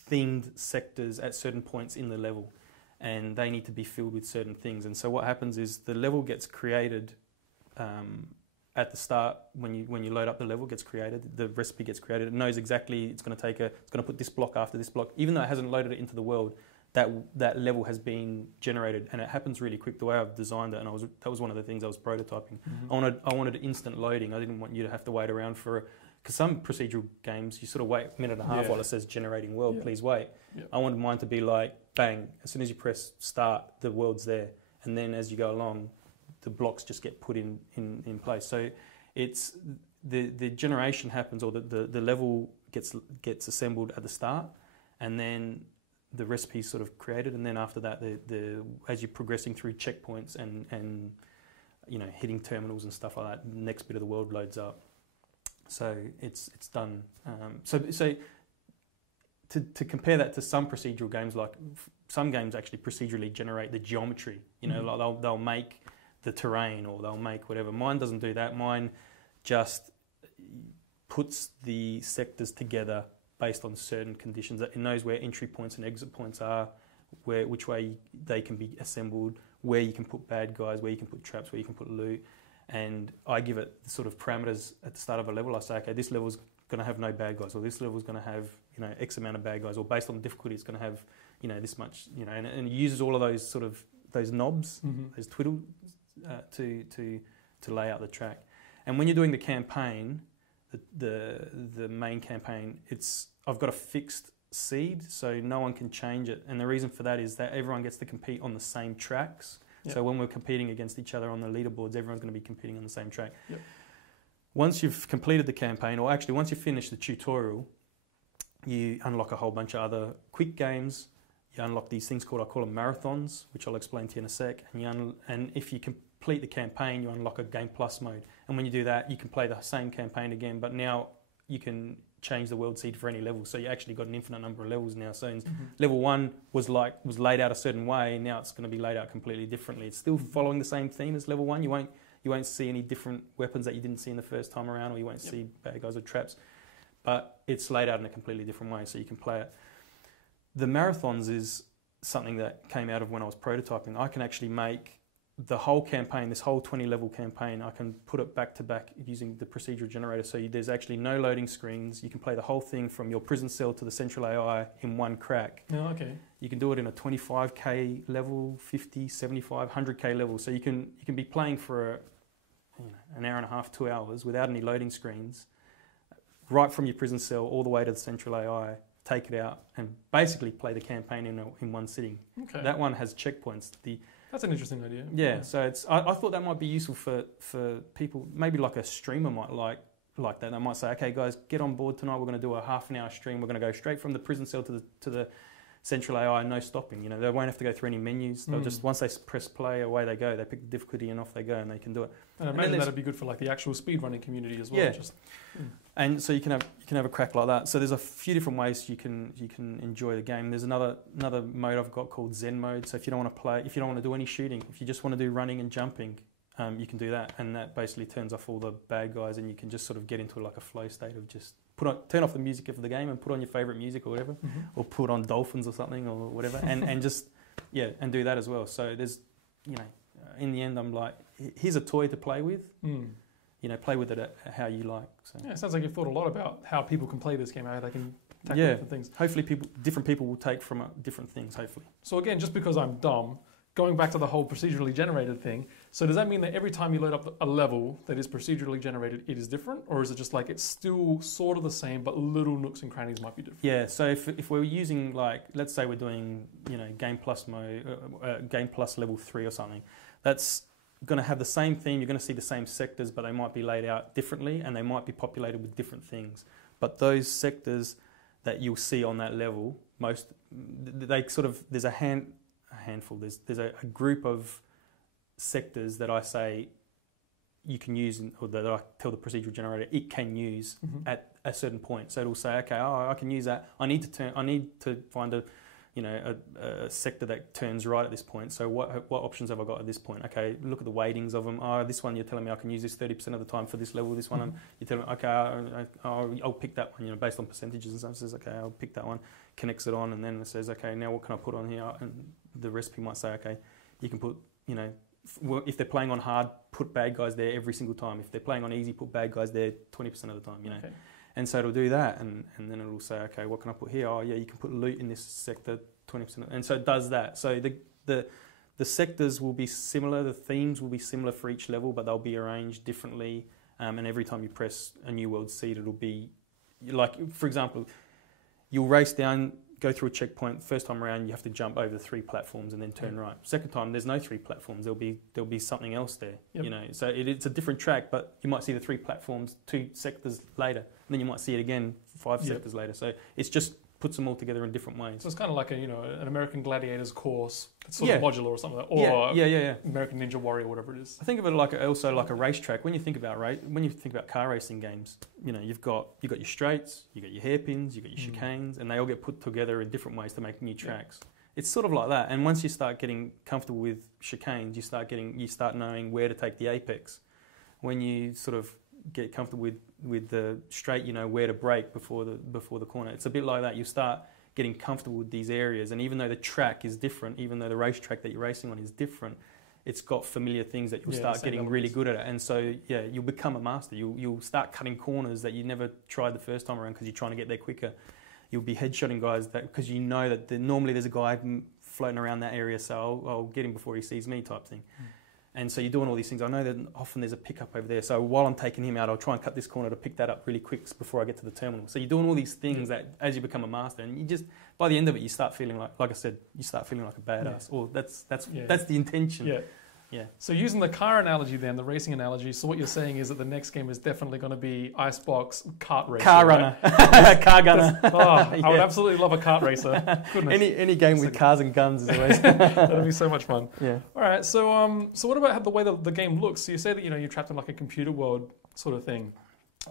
themed sectors at certain points in the level, and they need to be filled with certain things. And so what happens is the level gets created at the start. When you load up, the level gets created, the recipe gets created. It knows exactly it's going to put this block after this block, even though it hasn't loaded it into the world. That level has been generated, and it happens really quick the way I've designed it. And that was one of the things I was prototyping. I wanted instant loading. I didn't want you to have to wait around for a because some procedural games, you sort of wait a minute and a half while it says generating world, please wait. I wanted mine to be like, bang, as soon as you press start, the world's there. And then as you go along, the blocks just get put in place. So it's the generation happens, or the level gets assembled at the start, and then the recipe's sort of created, and then after that, as you're progressing through checkpoints and hitting terminals and stuff like that, the next bit of the world loads up. So it's done. So to compare that to some procedural games, like some games actually procedurally generate the geometry. Like they'll make the terrain, or they'll make whatever. Mine doesn't do that. Mine just puts the sectors together based on certain conditions. It knows where entry points and exit points are, which way they can be assembled, where you can put bad guys, where you can put traps, where you can put loot. And I give it the sort of parameters at the start of a level. I say, okay, this level's going to have no bad guys, or this level's going to have X amount of bad guys, or based on the difficulty, it's going to have this much. And it uses all of those knobs, those twiddles, to lay out the track. And when you're doing the campaign, the main campaign, I've got a fixed seed, so no one can change it. And the reason for that is that everyone gets to compete on the same tracks. Yep. So when we're competing against each other on the leaderboards, everyone's going to be competing on the same track. Yep. Once you've completed the campaign, or actually once you finish the tutorial, you unlock a whole bunch of other quick games. You unlock these things I call them marathons, which I'll explain to you in a sec. And if you complete the campaign, you unlock a Game Plus mode. And when you do that, you can play the same campaign again, but now you can change the world seed for any level. So you actually got an infinite number of levels now. So level 1 was laid out a certain way, now it's going to be laid out completely differently. It's still following the same theme as level 1. You won't see any different weapons that you didn't see in the first time around, or you won't see bad guys or traps. But it's laid out in a completely different way, so you can play it. The marathons is something that came out of when I was prototyping. I can actually make the whole campaign, this whole 20-level campaign, I can put it back to back using the procedural generator. So there's actually no loading screens. You can play the whole thing from your prison cell to the central AI in one crack. Oh, okay. You can do it in a 25k level, 50, 75, 100k level. So you can be playing for an hour and a half, 2 hours without any loading screens, right from your prison cell all the way to the central AI, take it out, and basically play the campaign in one sitting. Okay. That one has checkpoints. That's an interesting idea. Yeah, so I thought that might be useful for people, maybe like a streamer might like that. They might say, okay guys, get on board tonight, we're going to do a half an hour stream, we're going to go straight from the prison cell to the central AI, no stopping. They won't have to go through any menus. They'll just, once they press play, away they go. They pick the difficulty and off they go, and they can do it. And I imagine that'd be good for like the actual speedrunning community as well. Yeah. And so you can have a crack like that. So there's a few different ways you can enjoy the game. There's another mode I've got called Zen mode. So if you don't want to do any shooting, if you just want to do running and jumping, you can do that, and that basically turns off all the bad guys, and you can just sort of get into like a flow state of just turn off the music of the game and put on your favourite music or whatever, or put on Dolphins or something or whatever, and just and do that as well. So there's in the end I'm like, here's a toy to play with. Play with it how you like. So. Yeah, it sounds like you've thought a lot about how people can play this game, how they can tackle different things. Hopefully different people will take from different things, hopefully. So again, just because I'm dumb, going back to the whole procedurally generated thing, so does that mean that every time you load up a level that is procedurally generated, it is different? Or is it just like it's still sort of the same, but little nooks and crannies might be different? Yeah, so if we're using, like, let's say we're doing, Game Plus mode, Game Plus level 3 or something, that's going to have the same theme. You're going to see the same sectors, but they might be laid out differently, and they might be populated with different things. But those sectors that you'll see on that level, there's a handful. There's a group of sectors that I say you can use, or that I tell the procedural generator it can use at a certain point. So it'll say, okay, I can use that. I need to find a sector that turns right at this point. So what options have I got at this point? Okay, look at the weightings of them. This one you're telling me I can use this 30% of the time for this level. This one you're telling me, okay, I'll pick that one. Based on percentages and stuff. It says, okay, I'll pick that one. Connects it on, and then it says, okay, now what can I put on here? And the recipe might say, okay, you can put, if they're playing on hard, put bad guys there every single time. If they're playing on easy, put bad guys there 20% of the time. Okay. And so it'll do that, and then it'll say, okay, what can I put here? Oh yeah, you can put loot in this sector 20%, and so it does that. So the sectors will be similar, the themes will be similar for each level, but they'll be arranged differently. and every time you press a new world seed, it'll be like, for example, you'll race down, go through a checkpoint. First time around, you have to jump over 3 platforms and then turn right. Second time, there's no 3 platforms. There'll be something else there. Yep. You know, so it's a different track, but you might see the 3 platforms 2 sectors later, and then you might see it again 5 sectors later. So it's just puts them all together in different ways. So it's kind of like an American Gladiators course, it's sort of modular or something, or American Ninja Warrior, whatever it is. I think of it also like a racetrack. When you think about car racing games, you know, you've got your straights, you got your hairpins, you got your chicanes, and they all get put together in different ways to make new tracks. It's sort of like that. And once you start getting comfortable with chicanes, you start knowing where to take the apex. When you sort of get comfortable with the straight, you know where to brake before the corner. It's a bit like that. You start getting comfortable with these areas, and even though the track is different, even though the racetrack that you're racing on is different, it's got familiar things that you'll start getting really good at it. And so you'll become a master. You'll start cutting corners that you never tried the first time around because you're trying to get there quicker. You'll be headshotting guys because you know that normally there's a guy floating around that area, so I'll get him before he sees me, type thing. And so you're doing all these things. I know that often there's a pickup over there. So while I'm taking him out, I'll try and cut this corner to pick that up really quick before I get to the terminal. So you're doing all these things that as you become a master, and you just, by the end of it, you start feeling like I said, you start feeling like a badass. Or that's the intention. Yeah. So using the car analogy then, the racing analogy, so what you're saying is that the next game is definitely going to be ICEBOX kart racer. Car runner. Right? Car gunner. I would absolutely love a kart racer. Goodness. Any game with cars and guns is always... That'd be so much fun. Yeah. All right, so what about the way the game looks? So you say that you're trapped in like a computer world sort of thing.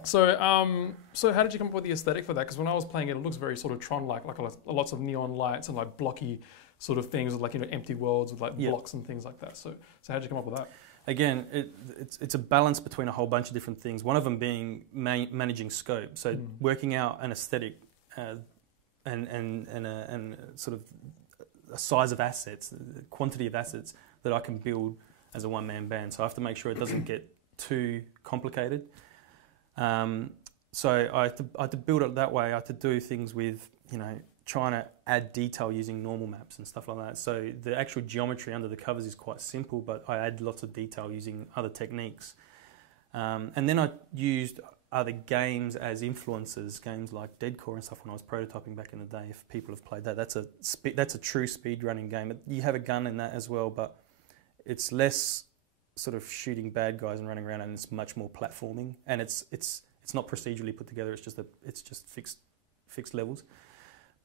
So how did you come up with the aesthetic for that? Because when I was playing it, it looks very sort of Tron-like, like lots of neon lights and like blocky sort of things with like empty worlds with like blocks and things like that. So how did you come up with that? Again, it's a balance between a whole bunch of different things. One of them being managing scope, so working out an aesthetic and a sort of a size of assets, the quantity of assets that I can build as a one-man band. So I have to make sure it doesn't get too complicated. So I had to build it that way. I had to do things with trying to add detail using normal maps and stuff like that. So the actual geometry under the covers is quite simple, but I add lots of detail using other techniques. And then I used other games as influences, games like Deadcore and stuff when I was prototyping back in the day, if people have played that. That's a true speedrunning game. You have a gun in that as well, but it's less sort of shooting bad guys and running around, and it's much more platforming. And it's not procedurally put together, it's just fixed levels.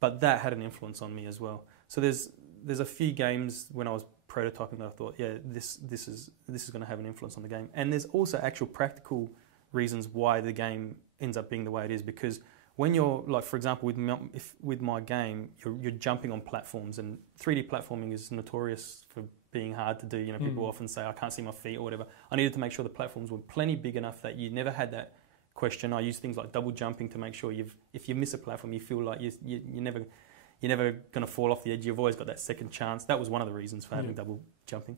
But that had an influence on me as well. So there's a few games when I was prototyping that I thought, this is going to have an influence on the game. And there's also actual practical reasons why the game ends up being the way it is. Because when you're, like for example, with my game, you're jumping on platforms, and 3D platforming is notorious for being hard to do. People often say I can't see my feet or whatever. I needed to make sure the platforms were plenty big enough that you never had that question. I use things like double jumping to make sure if you miss a platform, you feel like you're never going to fall off the edge. You've always got that second chance. That was one of the reasons for having double jumping.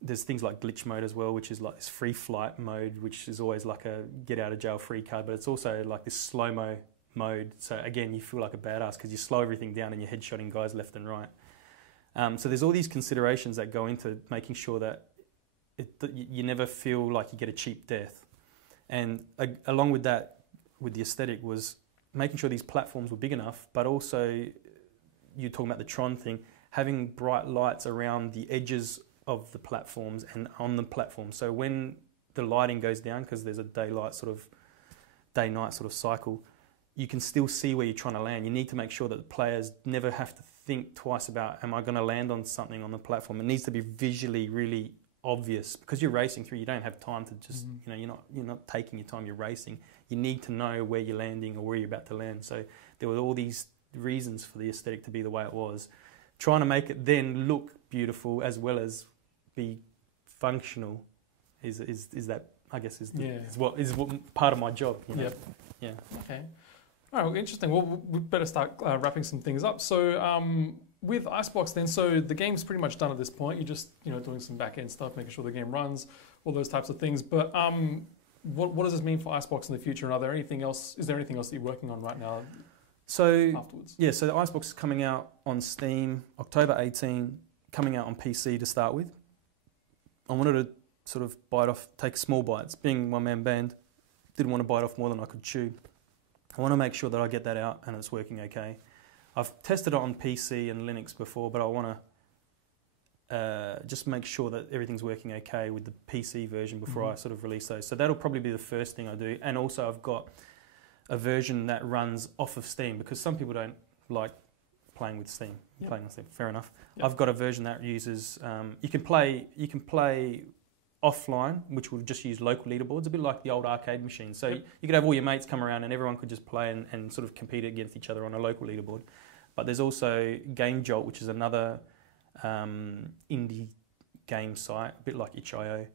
There's things like glitch mode as well, which is like this free flight mode, which is always like a get out of jail free card, but it's also like this slow-mo mode. So again, you feel like a badass because you slow everything down and you're headshotting guys left and right. So there's all these considerations that go into making sure that you never feel like you get a cheap death. And along with that, with the aesthetic, was making sure these platforms were big enough, but also, you're talking about the Tron thing, having bright lights around the edges of the platforms and on the platform. So when the lighting goes down, because there's a day-night sort of cycle, you can still see where you're trying to land. You need to make sure that the players never have to think twice about, am I going to land on something on the platform? It needs to be visually really obvious, because you're racing through. You don't have time to just you're not taking your time. You're racing. You need to know where you're landing or where you're about to land. So there were all these reasons for the aesthetic to be the way it was, trying to make it then look beautiful as well as be functional. Is that, I guess, is what part of my job. Yeah. Okay. All right. Well, interesting. Well, we better start wrapping some things up. So. With ICEBOX then, so the game's pretty much done at this point. You're just doing some back-end stuff, making sure the game runs, all those types of things. But what does this mean for ICEBOX in the future? And is there anything else that you're working on right now? So afterwards? Yeah, so the ICEBOX is coming out on Steam October 18, coming out on PC to start with. I wanted to sort of take small bites. Being one-man band, didn't want to bite off more than I could chew. I want to make sure that I get that out and it's working okay. I've tested it on PC and Linux before, but I want to just make sure that everything's working okay with the PC version before I sort of release those. So that'll probably be the first thing I do. And also I've got a version that runs off of Steam, because some people don't like playing with Steam. Playing on Steam, fair enough. I've got a version that uses you can play offline, which will just use local leaderboards, a bit like the old arcade machines. So you could have all your mates come around and everyone could just play and sort of compete against each other on a local leaderboard. But there's also Game Jolt, which is another indie game site, a bit like itch.io.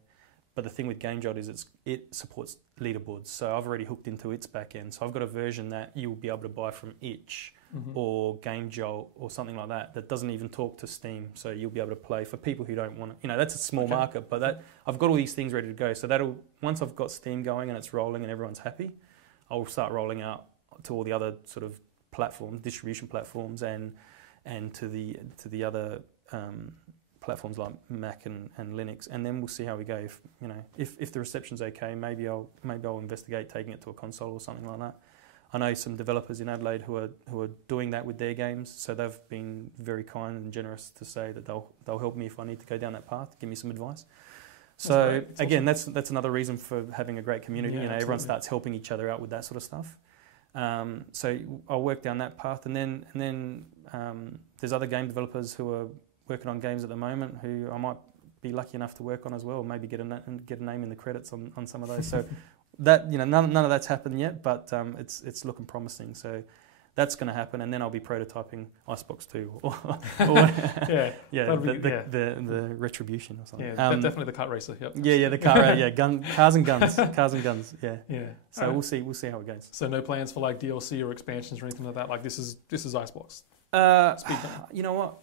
But the thing with Game Jolt is it supports leaderboards. So I've already hooked into its back end. So I've got a version that you'll be able to buy from Itch or Game Jolt or something like that doesn't even talk to Steam. So you'll be able to play for people who don't want to, that's a small market, but I've got all these things ready to go. So once I've got Steam going and it's rolling and everyone's happy, I'll start rolling out to all the other sort of platforms, distribution platforms, and to the other platforms like Mac and Linux, and then we'll see how we go. If the reception's okay, maybe I'll investigate taking it to a console or something like that. I know some developers in Adelaide who are doing that with their games, so they've been very kind and generous to say that they'll help me if I need to go down that path, give me some advice. So again, awesome. That's another reason for having a great community. Everyone starts helping each other out with that sort of stuff. So I'll work down that path, and then there's other game developers who are working on games at the moment who I might be lucky enough to work on as well. Maybe get a name in the credits on some of those. So that none of that's happened yet, but it's looking promising. So that's going to happen, and then I'll be prototyping ICEBOX 2 or the Retribution or something. Yeah, definitely the kart racer. Yep. Yeah, the cars and guns. Yeah. So we'll see how it goes. So no plans for like DLC or expansions or anything like that. Like this is ICEBOX. You know what?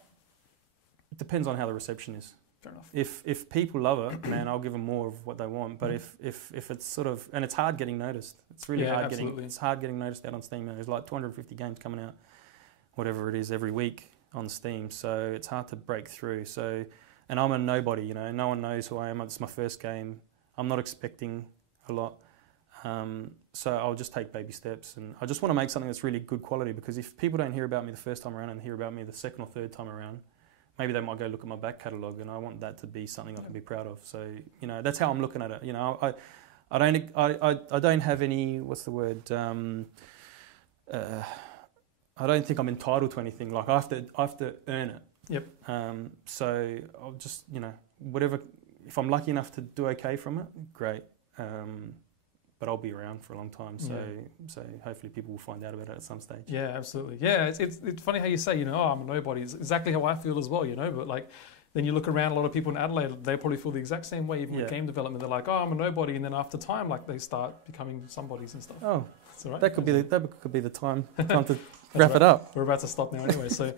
It depends on how the reception is. Fair enough. If people love it, man, I'll give them more of what they want. But if it's sort of, and it's hard getting noticed. It's really hard getting noticed out on Steam. There's like 250 games coming out, whatever it is, every week on Steam. So it's hard to break through. So, and I'm a nobody. No one knows who I am. It's my first game. I'm not expecting a lot. So I'll just take baby steps, and I just want to make something that's really good quality, because if people don't hear about me the first time around and hear about me the second or third time around, maybe they might go look at my back catalogue, and I want that to be something I can be proud of. So, that's how I'm looking at it. I don't have any, what's the word? I don't think I'm entitled to anything. Like I have to earn it. Yep. So I'll just, whatever, if I'm lucky enough to do okay from it, great. But I'll be around for a long time, so hopefully people will find out about it at some stage. Yeah, absolutely. Yeah, it's funny how you say, I'm a nobody. It's exactly how I feel as well, But like, then you look around, a lot of people in Adelaide, they probably feel the exact same way. Even with game development, they're like, I'm a nobody, and then after time, like they start becoming somebodies and stuff. Oh, that's all right. That could be the time to wrap it up. We're about to stop now anyway, so.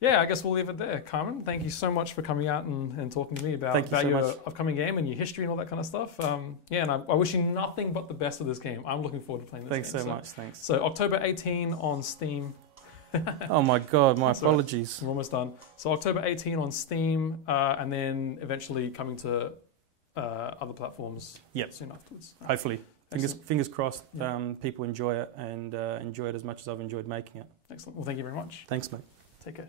Yeah, I guess we'll leave it there. Carmen, thank you so much for coming out and talking to me about your upcoming game and your history and all that kind of stuff. And I wish you nothing but the best of this game. I'm looking forward to playing this game. Thanks so much. Thanks. So October 18 on Steam. Oh my God, my apologies. Right. We're almost done. So October 18 on Steam, and then eventually coming to other platforms soon afterwards. Hopefully. Fingers crossed people enjoy it and enjoy it as much as I've enjoyed making it. Excellent. Well, thank you very much. Thanks, mate. Take care.